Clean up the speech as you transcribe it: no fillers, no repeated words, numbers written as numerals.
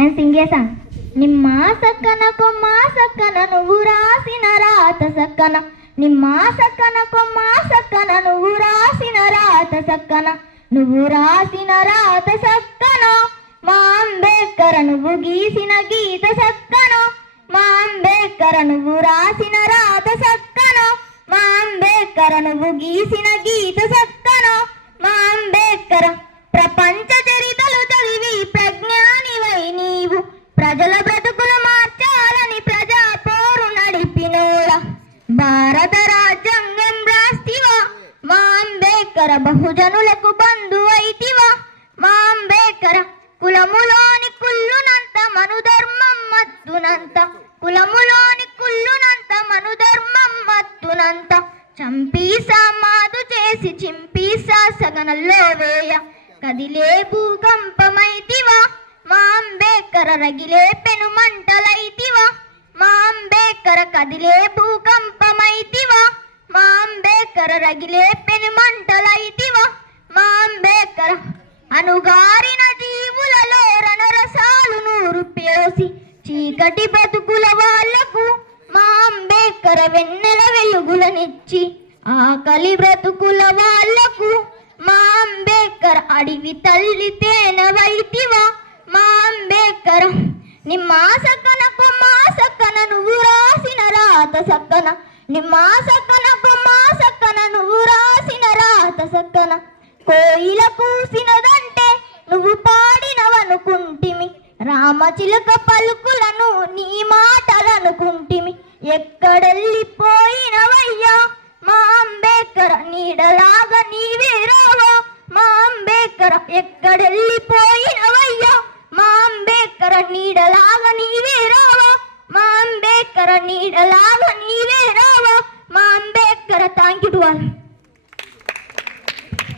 And Singh A song. నిమ్మ సక్కన కొమ్మ సక్కన నువ్వు రాసిన రాత సక్కన, నిమ్మ సక్కన కొమ్మ సక్కన నువ్వు రాసిన రాత సక్కన, నువ్వు రాసిన రాత సక్కన, మా అంబేద్కర్ నువ్వు గీసిన గీత సక్కన, మా అంబేద్కర్ నువ్వు రాసిన రాత సక్కన, మా అంబేద్కర్ నువ్వు గీసిన గీత సక్కన, మా అంబేద్కర్. ప్రపంచ చరితలు చదివి ప్రజ్ఞానివై నీవు ప్రజల బ్రతుకులు మార్చాలని ప్రజా పోరు నడిపినోడా, భారత రాజ్యాంగం రాస్తివా, మా అంబేద్కర్ బహుజనులకు బంధువైతివా, మా అంబేద్కర్. కులములోని కుళ్ళునంత మనుధర్మం మత్తునంత, కులములోని కుళ్ళునంత మనుధర్మం మత్తునంత, చంపీసా మాదు చేసి చింపీసా సగనల్లో వేయ, కదిలే భూకంపమైతివా, మా అంబేద్కర్ రగిలే పెను మంటలైతివా, మా అంబేద్కర్ కదిలే భూకంపమైతివా, మా అంబేద్కర్ రగిలే పెను మంటలైతివా, మా అంబేద్కర్. అనుగారిన జీవులలో రణరసాలు నూరు పేసి చీకటి బ్రతుకుల వాళ్లకు మా అంబేద్కర్ వెన్నెల వెలుగులనిచ్చి, ఆకలి బ్రతుకుల వాళ్లకు మా అంబేద్కర్ అడివి తల్లి తేనవైతివా, మా అంబేద్కర్. నిమ్మ సక్కన కొమ్మ సక్కన నువ్వు రాసిన రాత సక్కన, నిమ్మ సక్కన కొమ్మ సక్కన నువ్వు రాసిన రాత సక్కన, కోయిల కూసినదంటే నువ్వు పాడినవనుకుంటిమి, రామచిలుక పలుకులను నీ మాటలనుకుంటిమి, ఎక్కడెళ్ళిపోయినవయ్యా మా అంబేద్కర్, నీడలాగా నీవే రావా, మా అంబేద్కర్. ఎక్కడెళ్ళిపోయినవయ్యా మా అంబేద్కర్, నీడలాగా నీవే రావా, మా అంబేద్కర్, నీడలాగా నీవే రావా, మా Ambedkar. Thank you to all.